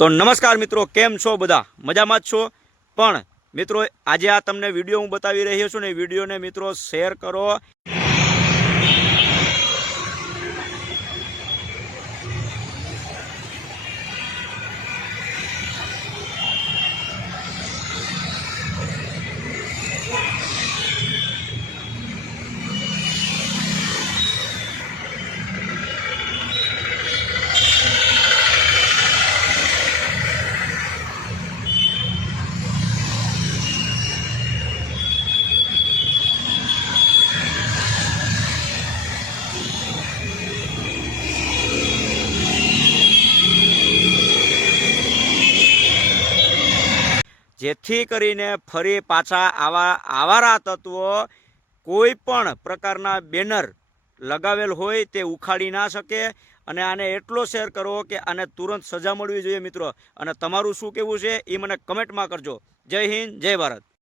તો નમસ્કાર મિત્રો, કેમ છો બધા? મજામાં જ છો? પણ મિત્રો આજે આ તમને વિડીયો હું બતાવી રહ્યો છું ને, વિડીયોને મિત્રો શેર કરો. જેથી કરીને ફરી પાછા આવારા તત્વો કોઈ પણ પ્રકારના બેનર લગાવેલ હોય તે ઉખાડી ના શકે. અને આને એટલો શેર કરો કે આને તુરંત સજા મળવી જોઈએ મિત્રો. અને તમારું શું કહેવું છે એ મને કમેન્ટમાં કરજો. જય હિન્દ, જય ભારત.